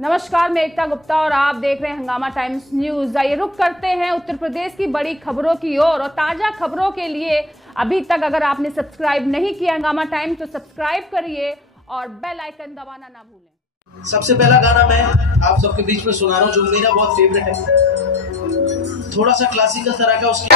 नमस्कार, मैं एकता गुप्ता और आप देख रहे हैं हंगामा टाइम्स न्यूज। आइए रुक करते हैं उत्तर प्रदेश की बड़ी खबरों की ओर और ताजा खबरों के लिए अभी तक अगर आपने सब्सक्राइब नहीं किया हंगामा टाइम्स तो सब्सक्राइब करिए और बेल आइकन दबाना ना भूलें। सबसे पहला गाना मैं आप सबके बीच में सुना रहा हूँ जो मेरा बहुत फेवरेट है, थोड़ा सा क्लासिकल तरह का। उसकी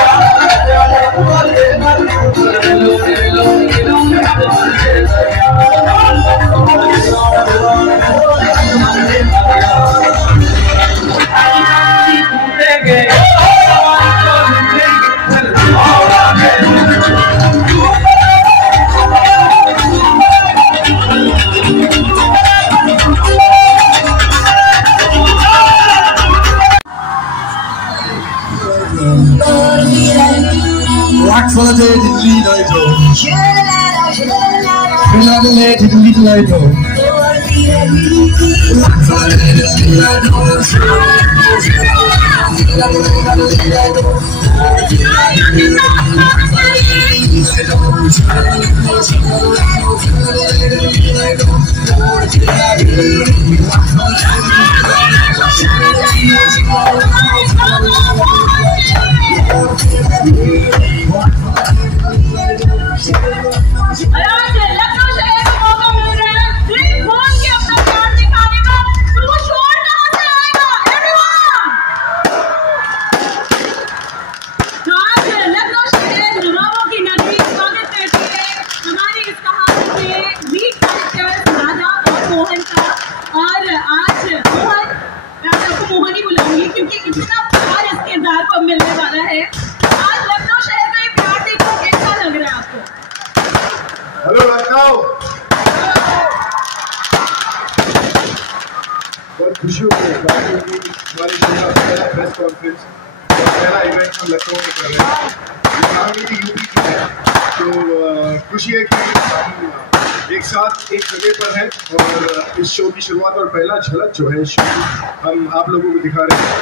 मिलने वाला है। आज लखनऊ शहर का ये प्यार देखो, कैसा लग रहा है आपको? हेलो लखनऊ, बहुत खुशी होती है हमारे पहला प्रेस कॉन्फ्रेंस और पहला इवेंट हम लखनऊ में कर रहे हैं। ये यूपी की है, तो खुशी है कि हम एक साथ एक जगह पर हैं और इस शो की शुरुआत और पहला झलक जो है शो हम आप लोगों को दिखा रहे हैं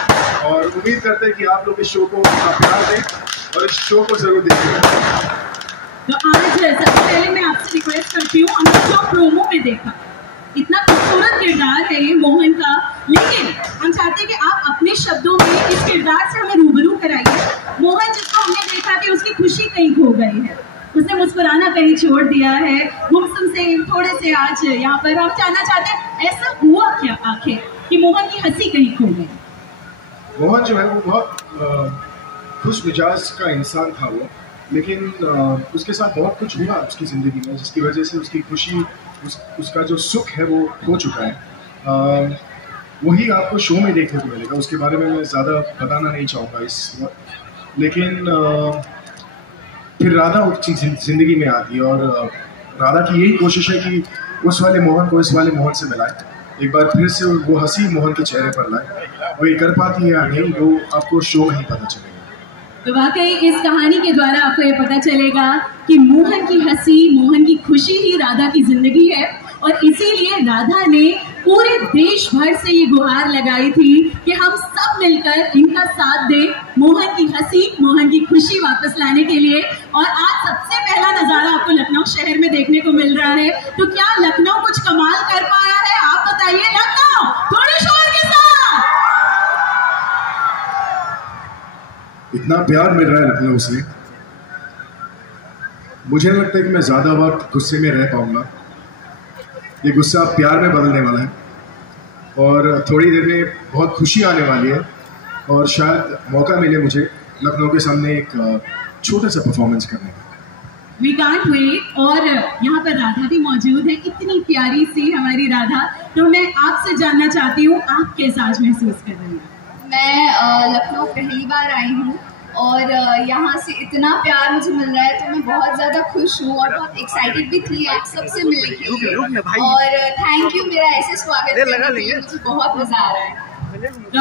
और उम्मीद करते हैं कि आप लोग इस शो को प्यार दें और इस शो को जरूर देखें। तो आज सबसे पहले मैं आपसे रिक्वेस्ट करती हूँ, हमने जो प्रोमो में देखा इतना खूबसूरत किरदार है ये मोहन का, लेकिन हम चाहते हैं कि आप अपने शब्दों में इस किरदार से हमें रूबरू कराइए। मोहन जिसको हमने देखा कि उसकी खुशी कहीं खो गई है, उसने मुस्कुराना कहीं छोड़ दिया है, गुमसुम से थोड़े से आज यहाँ पर हम जानना चाहते हैं ऐसा हुआ क्या आखिर कि मोहन की हंसी कहीं खो गई? मोहन जो है वो बहुत खुश मिजाज का इंसान था वो, लेकिन उसके साथ बहुत कुछ हुआ उसकी ज़िंदगी में जिसकी वजह से उसकी खुशी उसका जो सुख है वो खो चुका है। वही आपको शो में देखने को मिलेगा, उसके बारे में मैं ज़्यादा बताना नहीं चाहूँगा इस वक्त। लेकिन फिर राधा उसकी ज़िंदगी में आती है और राधा की यही कोशिश है कि उस वाले मोहन को इस वाले मोहन से मिलाए, एक बार फिर से वो हंसी मोहन के चेहरे पर लाए। और ये कर पाती है या नहीं वो आपको शो में ही पता चलेगा। तो वाकई इस कहानी के द्वारा आपको ये पता चलेगा कि मोहन की हंसी, मोहन की खुशी ही राधा की जिंदगी है और इसीलिए राधा ने पूरे देश भर से ये गुहार लगाई थी कि हम सब मिलकर इनका साथ दें मोहन की हंसी, मोहन की खुशी वापस लाने के लिए। और आज सबसे पहला नजारा आपको लखनऊ शहर में देखने को मिल रहा है, तो क्या लखनऊ कुछ कमाल कर पाया है? आप बताइए लखनऊ, थोड़ी शोर के साथ। इतना प्यार मिल रहा है लखनऊ से, मुझे नहीं लगता कि मैं ज्यादा वक्त गुस्से में रह पाऊंगा। ये गुस्सा प्यार में बदलने वाला है और थोड़ी देर में बहुत खुशी आने वाली है और शायद मौका मिले मुझे लखनऊ के सामने एक छोटा सा परफॉर्मेंस करने का। We can't wait। और यहाँ पर राधा भी मौजूद है, इतनी प्यारी सी हमारी राधा। तो मैं आपसे जानना चाहती हूँ आप कैसा आज महसूस कर रही हैं? मैं लखनऊ पहली बार आई हूँ और यहाँ से इतना प्यार मुझे मिल रहा है तो मैं बहुत ज़्यादा खुश हूँ और बहुत एक्साइटेड भी थी आप सबसे मिलने के लिए। और थैंक यू मेरा ऐसे स्वागत करने के लिए, मुझे बहुत मज़ा आ रहा है।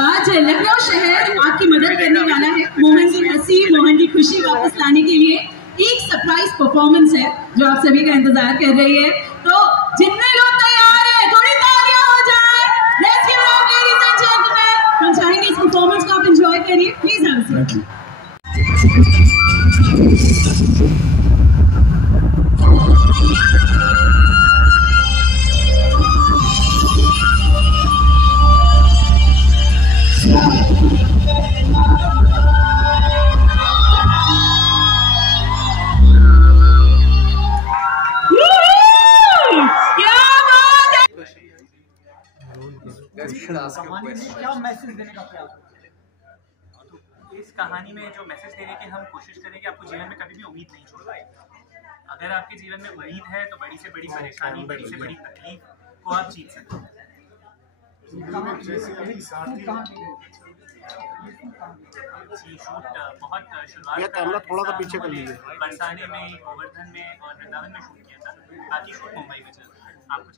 आज लखनऊ शहर आपकी मदद करने वाला है मोहन की हंसी, मोहन की खुशी वापस लाने के लिए। एक सरप्राइज परफॉर्मेंस है जो आप सभी का इंतजार कर रही है, तो जितने लोग तैयार हैं थोड़ी तालियां हो जाए। Let's give it up ladies and gentlemen। हम चाहेंगे इस परफॉर्मेंस को आप एंजॉय करिए, प्लीज। Thank you. क्या मैसेज देने का प्रयास? इस कहानी में जो मैसेज देने की हम कोशिश करें कि आपको जीवन में कभी भी उम्मीद नहीं छोड़ना है। अगर आपके जीवन में उम्मीद है तो बड़ी से बड़ी परेशानी, बड़ी से बड़ी तकलीफ को आप जीत सकते हैं। शूट बहुत शुरुआत थोड़ा सा पीछे कर लीजिए। बरसाने में, गोवर्धन में और वृंदावन में शूट किया था। बाकी शूट मुंबई में चल रहा है। आप कुछ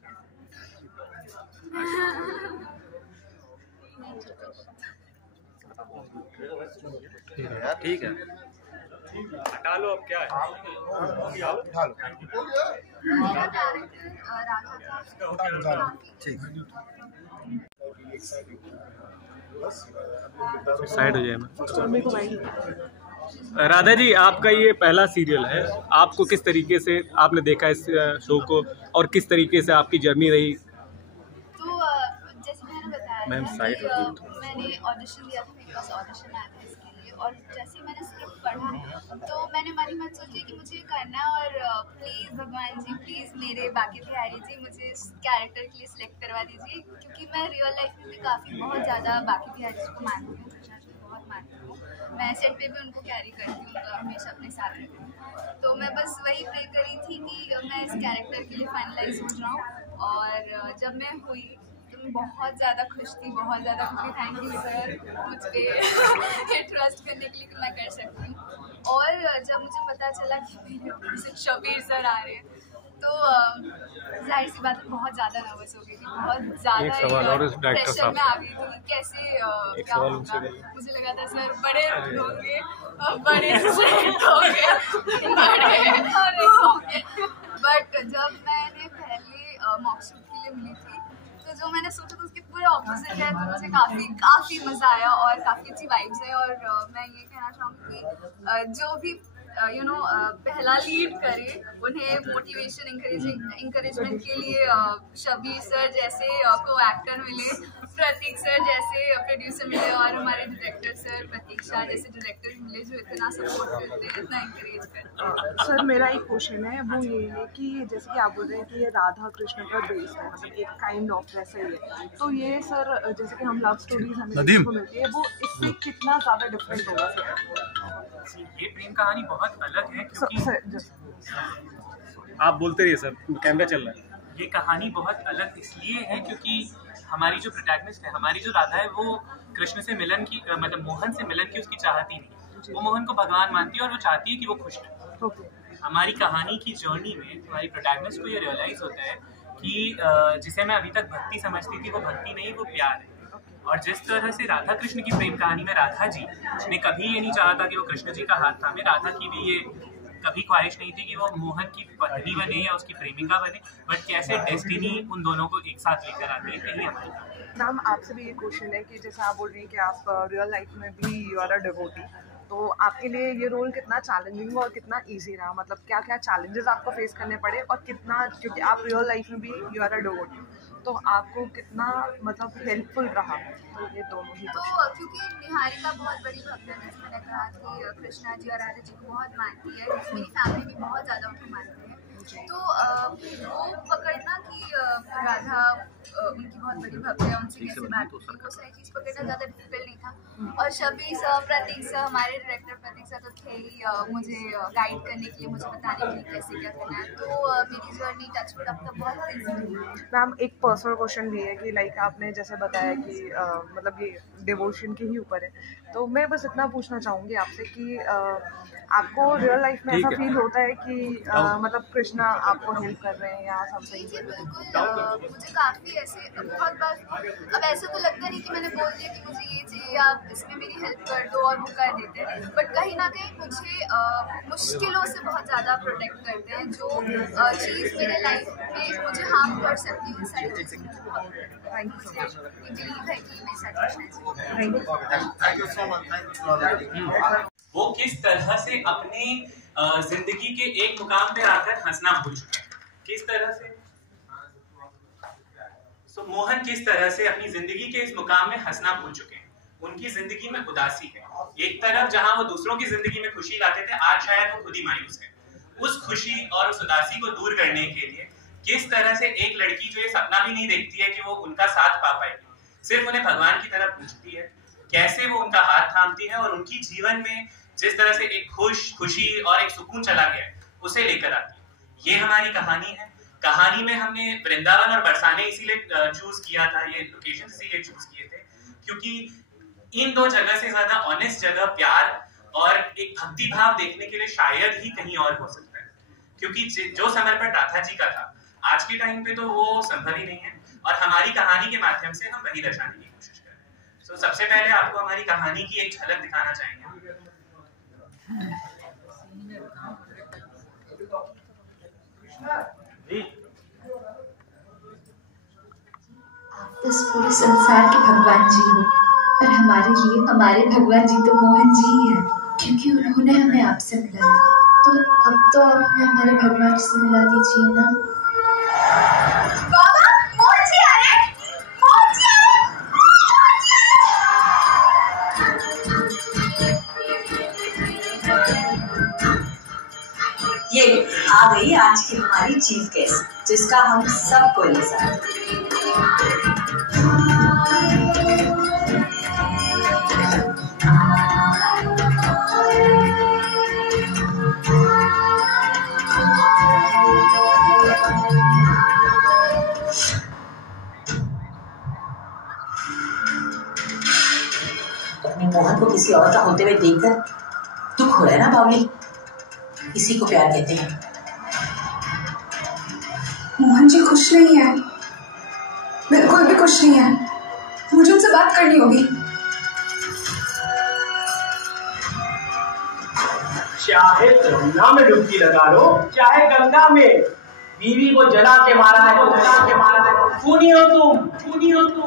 ठीक है, हटा लो। अब क्या है, उठा लो। साइड हो जाए। राधा जी, आपका ये पहला सीरियल है, आपको किस तरीके से आपने देखा इस शो को और किस तरीके से आपकी जर्नी रही? तो जैसे मैंने बताया मैम, साइड मैंने ऑडिशन दिया था, मेरे पास ऑडिशन आया था इसके लिए, और जैसे मैंने स्क्रिप्ट पढ़ा तो मैंने मन में सोचा कि मुझे ये करना है, और प्लीज़ भगवान जी, प्लीज़ मेरे बाकी बिहारी जी मुझे इस कैरेक्टर के लिए सिलेक्ट करवा दीजिए, क्योंकि मैं रियल लाइफ में भी बहुत ज़्यादा बाकी बिहारी जी को मानती हूँ, बहुत मानती हूँ। मैं सेट पे भी उनको कैरी करती हूँ, तो हमेशा अपने साथ रखती हूँ। तो मैं बस वही प्रे करी थी कि मैं इस कैरेक्टर के लिए फाइनलाइज हो जाऊँ, और जब मैं हुई तो मैं बहुत ज़्यादा खुश थी, बहुत ज़्यादा खुश थी। थैंक यू सर मुझ पर ट्रस्ट करने के लिए कि मैं कर सकती हूँ। और जब मुझे पता चला कि मेरे शबीर सर आ रहे हैं तो जाहिर सी बात है बहुत ज़्यादा नर्वस हो गई थी, बहुत ज़्यादा प्रेशर में आ गई थी। कैसे क्या होगा, मुझे लगा था सर बड़े होंगे, बड़े होंगे, बट जब मैंने पहले मॉकशूट के लिए मिली थी तो जो मैंने सोचा था उसके पूरे ऑपोजिट है, तो मुझे काफ़ी मज़ा आया और काफ़ी अच्छी वाइब्स है। और मैं ये कहना चाहूँगी कि जो भी पहला लीड करे उन्हें मोटिवेशन इंकरेजमेंट के लिए शबीर सर जैसे को एक्टर मिले, प्रतीक सर जैसे प्रोड्यूसर मिले, और हमारे डायरेक्टर सर प्रतीक्षा जैसे डायरेक्टर मिले जो इतना सपोर्ट करते हैं, इतना इंकरेज करते हैं। सर मेरा एक क्वेश्चन है, वो ये है कि जैसे कि आप बोल रहे हैं कि ये राधा कृष्ण पर बेस्ड है, मतलब एक काइंड ऑफ वैसा ही है, तो ये सर जैसे कि हम लव स्टोरीज हमें देखने को मिलती है, वो इससे कितना ज़्यादा डिफरेंट होगा सर? ये प्रेम कहानी बहुत अलग है क्योंकि आप बोलते रहिए सर, कैमरा चल रहा है। ये कहानी बहुत अलग इसलिए है क्योंकि हमारी जो प्रोटैगनिस्ट है, हमारी जो राधा है, वो कृष्ण से मिलन की मतलब मोहन से मिलन की उसकी चाहती नहीं। वो मोहन को भगवान मानती है और वो चाहती है कि वो खुश रहे। हमारी कहानी की जर्नी में हमारी प्रोटैगनिस्ट को ये रियलाइज होता है कि जिसे मैं अभी तक भक्ति समझती थी वो भक्ति नहीं, वो प्यार है। और जिस तरह से राधा कृष्ण की प्रेम कहानी में राधा जी ने कभी ये नहीं चाहा था कि वो कृष्ण जी का हाथ थामे, राधा की भी ये कभी ख्वाहिश नहीं थी कि वो मोहन की पत्नी बने या उसकी प्रेमिका बने, बट कैसे डेस्टिनी उन दोनों को एक साथ लेकर आती है, यही हमारी। मैम आपसे भी ये क्वेश्चन है कि जैसे आप बोल रही हैं कि आप रियल लाइफ में भी यू आर अ डिवोटी, तो आपके लिए ये रोल कितना चैलेंजिंग और कितना इजी रहा, मतलब क्या क्या चैलेंजेस आपको फेस करने पड़े, और कितना, क्योंकि आप रियल लाइफ में भी यू आर अ डिवोटी, तो आपको कितना मतलब हेल्पफुल रहा, तो ये दोनों ही। तो क्योंकि निहारिका बहुत बड़ी भक्त है, जैसे मैंने कहा कि कृष्णा जी और राधा जी को बहुत मानती है, मेरी फैमिली भी बहुत ज़्यादा उनको मानती है, तो वो पकड़ना कि राधा उनकी बहुत बड़ी भक्त है, उनसे कैसे बात होती है, वो सारी चीज़ पकड़ना ज़्यादा डिफिकल्ट नहीं था। और शबीर सर, प्रतीक सर, हमारे डायरेक्टर प्रतीक सर तो थे ही मुझे गाइड करने के लिए, मुझे बताने के लिए कैसे क्या करना है, तो मेरी जर्नी टचवुड अब तक बहुत ईजी है। मैम एक पर्सनल क्वेश्चन भी है कि लाइक आपने जैसे बताया कि मतलब ये डिवोशन के ही ऊपर है, तो मैं बस इतना पूछना चाहूँगी आपसे कि आपको रियल लाइफ में ऐसा फील होता है कि मतलब कृष्णा आपको हेल्प कर रहे हैं या समथिंग? जी बिल्कुल, मुझे काफ़ी ऐसे बहुत बार अब ऐसा तो लगता नहीं कि मैंने बोल दिया कि मुझे ये चाहिए, आप इसमें मेरी हेल्प कर दो और वो कर देते हैं, बट कहीं ना कहीं मुझे मुश्किलों से बहुत ज़्यादा प्रोटेक्ट करते हैं, जो चीज़ मेरे लाइफ में मुझे हार्म कर सकती है, सारी चीज़ें बिलीव है कि मेरे साथ वो किस तरह से अपनी जिंदगी के एक मुकाम पे आकर हंसना भूल चुके हैं, किस तरह से मोहन किस तरह से अपनी जिंदगी के इस मुकाम में हंसना भूल चुके हैं। उनकी जिंदगी में उदासी है, एक तरफ जहां वो दूसरों की जिंदगी में खुशी लाते थे, आज शायद वो खुद ही मायूस है। उस खुशी और उस उदासी को दूर करने के लिए किस तरह से एक लड़की जो ये सपना भी नहीं देखती है कि वो उनका साथ पा पाएगी, सिर्फ उन्हें भगवान की तरफ पूछती है, कैसे वो उनका हाथ थामती है और उनकी जीवन में जिस तरह से एक खुशी और एक सुकून चला गया उसे लेकर आती है। ये हमारी कहानी है। कहानी में हमने वृंदावन और बरसाने इसीलिए चूज किया था, ये लोकेशन इसीलिए चूज किए थे क्योंकि इन दो जगह से ज्यादा ऑनेस्ट जगह प्यार और एक भक्ति भाव देखने के लिए शायद ही कहीं और हो सकता है, क्योंकि जो समर्पण राधा जी का था आज के टाइम पे तो वो संभव ही नहीं है और हमारी कहानी के माध्यम से हम वही दर्शाने की कोशिश कर रहे हैं। तो सबसे पहले आपको हमारी कहानी की एक झलक दिखाना चाहेंगे। इस पूरे संसार के भगवान जी हो और हमारे लिए हमारे भगवान जी तो मोहन जी ही हैं, क्योंकि उन्होंने हमें आपसे मिलाया। तो अब तो आप हमें हमारे भगवान से मिला दीजिए ना। बाबा, मोहन जी आ रहे हैं, मोहन जी आ रहे हैं, मोहन जी आ रहे हैं। ये आ गई आज की हमारी चीफ गेस्ट, जिसका हम सबको इंतजार हैं। अपने मोहन को किसी और का होते हुए देखकर दुख हो रहा है ना बावली? इसी को प्यार कहते हैं। मोहन जी खुश नहीं है, बिल्कुल भी खुश नहीं है। मुझे उनसे बात करनी होगी। चाहे यमुना में डुबकी लगा लो, चाहे गंगा में, बीवी को जला के मारा है, जला के मारा है। खूनी हो तुम, खूनी हो तुम।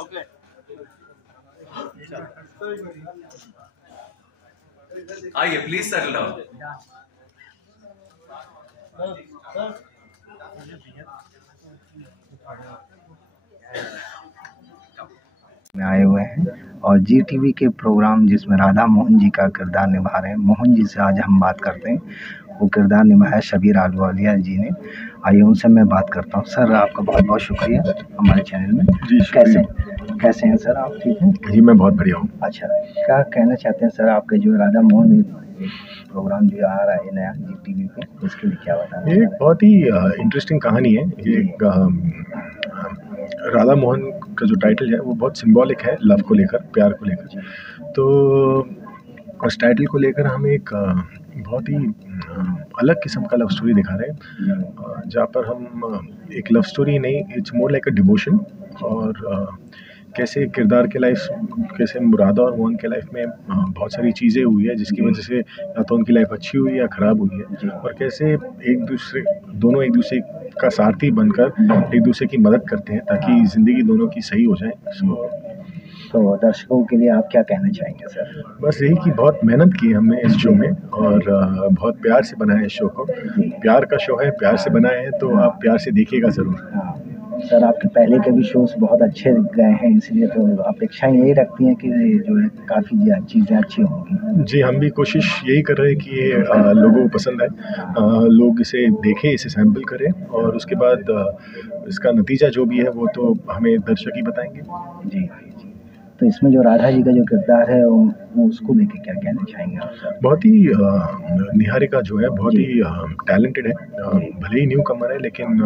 ओके। आइए प्लीज सेटल डाउन। में आए हुए हैं और जी टीवी के प्रोग्राम जिसमें राधा मोहन जी का किरदार निभा रहे हैं। मोहन जी से आज हम बात करते हैं, वो किरदार निभाया शबीर आलूवालिया जी ने। आइए उनसे मैं बात करता हूँ। सर आपका बहुत बहुत शुक्रिया हमारे चैनल में। जी कैसे हैं सर आप? ठीक हैं जी, मैं बहुत बढ़िया हूँ। अच्छा, क्या कहना चाहते हैं सर आपके जो राधा मोहन प्रोग्राम जो आ रहा है नया जी टीवी पे, उसके लिए क्या बताना? ये बहुत ही इंटरेस्टिंग कहानी है। ये राधा मोहन का जो टाइटल है वो बहुत सिंबॉलिक है, लव को लेकर, प्यार को लेकर। तो उस टाइटल को लेकर हम एक बहुत ही अलग किस्म का लव स्टोरी दिखा रहे हैं, जहाँ पर हम एक लव स्टोरी नहीं, it's more like a devotion. और कैसे किरदार के लाइफ, कैसे राधा और मोहन के लाइफ में बहुत सारी चीज़ें हुई है जिसकी वजह से या तो उनकी लाइफ अच्छी हुई या ख़राब हुई है, और कैसे दोनों एक दूसरे का सारथी बनकर एक दूसरे की मदद करते हैं ताकि ज़िंदगी दोनों की सही हो जाए। तो दर्शकों के लिए आप क्या कहना चाहेंगे सर? बस यही कि बहुत मेहनत की है हमने इस शो में और बहुत प्यार से बनाया है इस शो को। प्यार का शो है, प्यार से बनाए हैं, तो आप प्यार से देखिएगा ज़रूर। हाँ सर, आपके पहले के भी शोज बहुत अच्छे गए हैं, इसलिए तो अपेक्षाएं यही रखती हैं कि जो है काफ़ी चीज़ें अच्छी होंगी। जी, हम भी कोशिश यही कर रहे हैं कि ये लोगों को पसंद आए, लोग इसे देखें, इसे सैंपल करें और उसके बाद इसका नतीजा जो भी है वो तो हमें दर्शक ही बताएंगे। जी, तो इसमें जो राधा जी का जो किरदार है वो उसको लेके क्या कहना चाहेंगे आप सर? बहुत ही निहारिका जो है बहुत ही टैलेंटेड है, भले ही न्यू कमर है लेकिन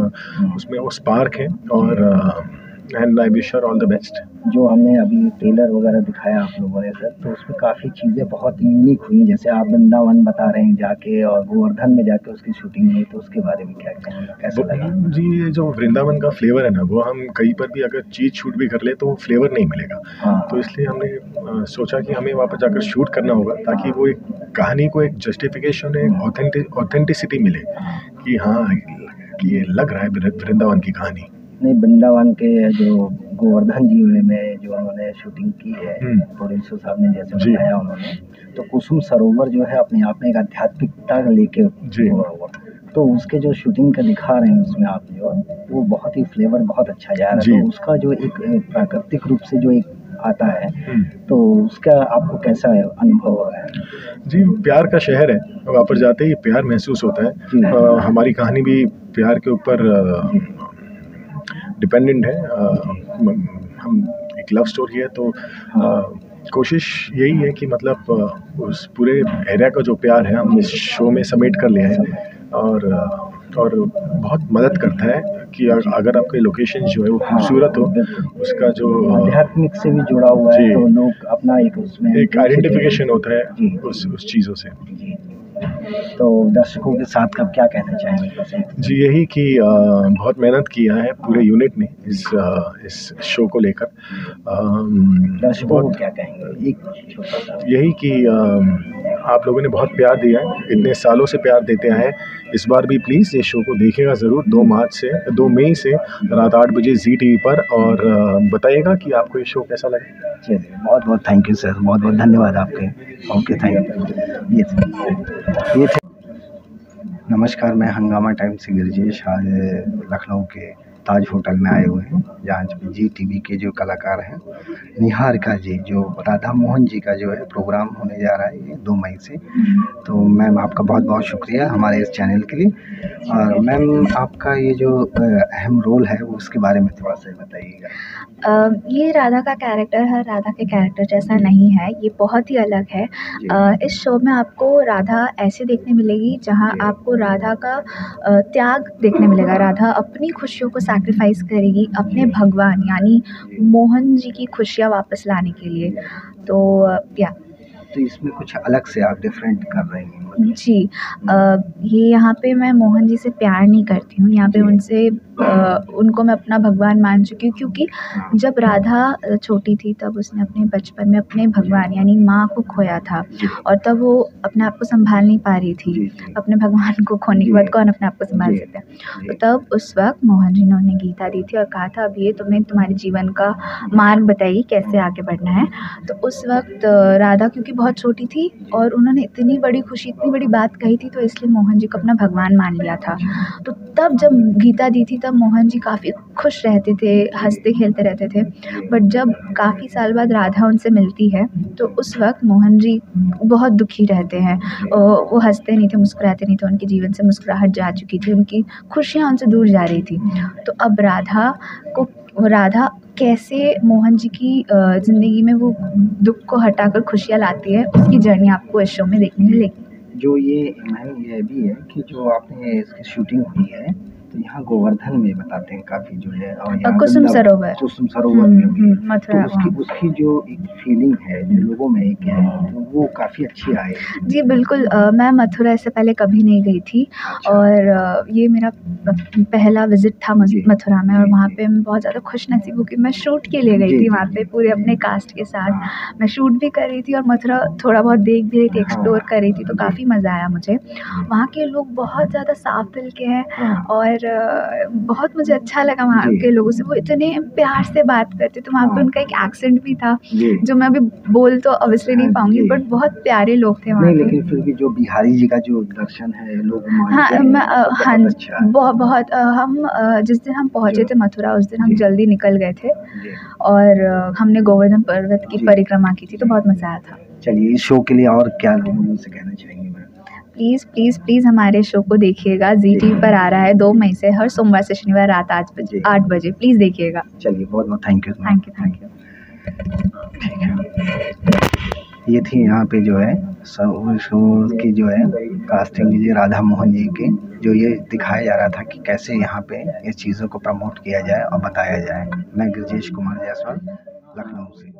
उसमें वो स्पार्क है और and I wish her all the best. जो हमने अभी ट्रेलर वगैरह दिखाया आप लोगों ने सर, तो उसमें काफ़ी चीज़ें बहुत यूनिक हुई, जैसे आप वृंदावन बता रहे हैं जाके और गोवर्धन में जाके उसकी शूटिंग हुई, तो उसके बारे में क्या कहेंगे, कैसा लगा? जी, ये जो वृंदावन का फ्लेवर है ना, वो हम कहीं पर भी अगर चीज़ शूट भी कर ले तो वो फ्लेवर नहीं मिलेगा। हाँ। तो इसलिए हमने सोचा कि हमें वहाँ पर जाकर शूट करना होगा ताकि वो एक कहानी को एक जस्टिफिकेशन, एक ऑथेंटिसिटी मिले कि हाँ कि ये लग रहा है वृंदावन की कहानी। नहीं, वृंदावन के जो गोवर्धन जी में जो उन्होंने शूटिंग की है, प्रोड्यूसर साहब ने जैसे बताया उन्होंने, तो कुसुम सरोवर जो है अपने आप में एक आध्यात्मिकता लेके हुआ, तो उसके जो शूटिंग का दिखा रहे हैं उसमें आप जो वो बहुत ही फ्लेवर बहुत अच्छा जा रहा है। तो उसका जो एक प्राकृतिक रूप से जो एक आता है, तो उसका आपको कैसा अनुभव हो रहा है? जी, प्यार का शहर है, वहाँ पर जाते ही प्यार महसूस होता है। हमारी कहानी भी प्यार के ऊपर डिपेंडेंट है। हम एक लव स्टोरी है, तो कोशिश यही है कि मतलब उस पूरे एरिया का जो प्यार है हम इस शो में समेट कर लिया है, और बहुत मदद करता है कि अगर आपके लोकेशन जो है वो खूबसूरत हो, उसका जो आध्यात्मिक से भी जुड़ा हुआ है, तो लोग अपना एक उसमें एक आइडेंटिफिकेशन होता है उस चीज़ों से। तो दर्शकों के साथ कब क्या कहना चाहेंगे? जी, यही कि बहुत मेहनत किया है पूरे यूनिट ने इस शो को लेकर। दर्शकों को क्या कहेंगे? एक छोटा सा यही कि आप लोगों ने बहुत प्यार दिया है, इतने सालों से प्यार देते आए हैं। इस बार भी प्लीज़ ये शो को देखिएगा ज़रूर 2 मई से रात 8 बजे जी टीवी पर, और बताइएगा कि आपको ये शो कैसा लगा। चलिए, बहुत बहुत थैंक यू सर, बहुत बहुत धन्यवाद आपके। Okay, thank you. ये थे नमस्कार, मैं हंगामा टाइम से गिरजेश आज लखनऊ के ताज होटल में आए हुए हैं, जहाँ जी टीवी के जो कलाकार हैं निहारिका जी, जो राधा मोहन जी का जो है प्रोग्राम होने जा रहा है 2 मई से। तो मैम आपका बहुत बहुत शुक्रिया हमारे इस चैनल के लिए। और मैम आपका ये जो अहम रोल है वो उसके बारे में थोड़ा सा बताइएगा। ये राधा का कैरेक्टर है, राधा के कैरेक्टर जैसा नहीं है, ये बहुत ही अलग है। इस शो में आपको राधा ऐसे देखने मिलेगी जहाँ आपको राधा का त्याग देखने मिलेगा। राधा अपनी खुशियों को सैक्रिफाइस करेगी अपने भगवान यानी मोहन जी की खुशियाँ वापस लाने के लिए। तो इसमें कुछ अलग से आप डिफरेंट कर रही हैं? जी, ये यहाँ पे मैं मोहन जी से प्यार नहीं करती हूँ, यहाँ पे उनको मैं अपना भगवान मान चुकी हूँ, क्योंकि जब राधा छोटी थी तब उसने अपने बचपन में अपने भगवान यानी माँ को खोया था, और तब वो अपने आप को संभाल नहीं पा रही थी। अपने भगवान को खोने के बाद कौन अपने आप को संभाल सकता है? तो तब उस वक्त मोहन जी ने उन्हें गीता दी थी और कहा था अब ये तुम्हें तुम्हारे जीवन का मार्ग बताइए कैसे आगे बढ़ना है। तो उस वक्त राधा क्योंकि बहुत छोटी थी और उन्होंने इतनी बड़ी खुशी, इतनी बड़ी बात कही थी, तो इसलिए मोहन जी को अपना भगवान मान लिया था। तो तब जब गीता दी थी तब मोहन जी काफ़ी खुश रहते थे, हंसते खेलते रहते थे। बट जब काफ़ी साल बाद राधा उनसे मिलती है तो उस वक्त मोहन जी बहुत दुखी रहते हैं। वो हंसते नहीं थे, मुस्कुराते नहीं थे, उनके जीवन से मुस्कुराहट जा चुकी थी, उनकी खुशियाँ उनसे दूर जा रही थी। तो अब राधा कैसे मोहन जी की ज़िंदगी में वो दुख को हटाकर खुशियाँ लाती है, उसकी जर्नी आपको इस शो में देखने मिलेगी। जो ये मैम ये भी है कि जो आपने इसकी शूटिंग हुई है तो यहाँ गोवर्धन में बताते हैं काफ़ी जो है, और कुसुम सरोवर में हुई है। मथुरा, तो उसकी जो एक फीलिंग है जो लोगों में एक है तो वो काफ़ी अच्छी आई। जी बिल्कुल, मैं मथुरा इससे पहले कभी नहीं गई थी। और ये मेरा पहला विज़िट था मथुरा में, और वहाँ पे मैं बहुत ज़्यादा खुशनसीब हूँ कि मैं शूट के लिए गई थी वहाँ पे पूरे अपने कास्ट के साथ। मैं शूट भी कर रही थी और मथुरा थोड़ा बहुत देख भी रही थी, एक्सप्लोर कर रही थी, तो काफ़ी मज़ा आया मुझे। वहाँ के लोग बहुत ज़्यादा साफ दिल के हैं और बहुत मुझे अच्छा लगा वहाँ के लोगों से, वो इतने प्यार से बात करते। तो वहाँ पे उनका एक एक्सेंट भी था जो मैं अभी बोल तो ऑब्वियसली नहीं पाऊंगी, बट बहुत प्यारे लोग थे वहाँ पे। लेकिन फिर भी जो बिहारी जी का जो दर्शन है लोग बहुत हम जिस दिन हम पहुँचे थे मथुरा उस दिन हम जल्दी निकल गए थे और हमने गोवर्धन पर्वत की परिक्रमा की थी, तो बहुत मज़ा आया था। चलिए, इस शो के लिए और क्या लोगों से कहना चाहेंगे? प्लीज़ हमारे शो को देखिएगा, जी टीवी पर आ रहा है 2 मई से, हर सोमवार से शनिवार रात 8 बजे प्लीज़ देखिएगा। चलिए, बहुत बहुत थैंक यू। ठीक है। ये थी यहाँ पे जो है सब शो की जो है कास्टिंग जी राधा मोहन जी की, जो ये दिखाया जा रहा था कि कैसे यहाँ पे इस चीज़ों को प्रमोट किया जाए और बताया जाए। मैं गिरजेश कुमार जायसवाल, लखनऊ से।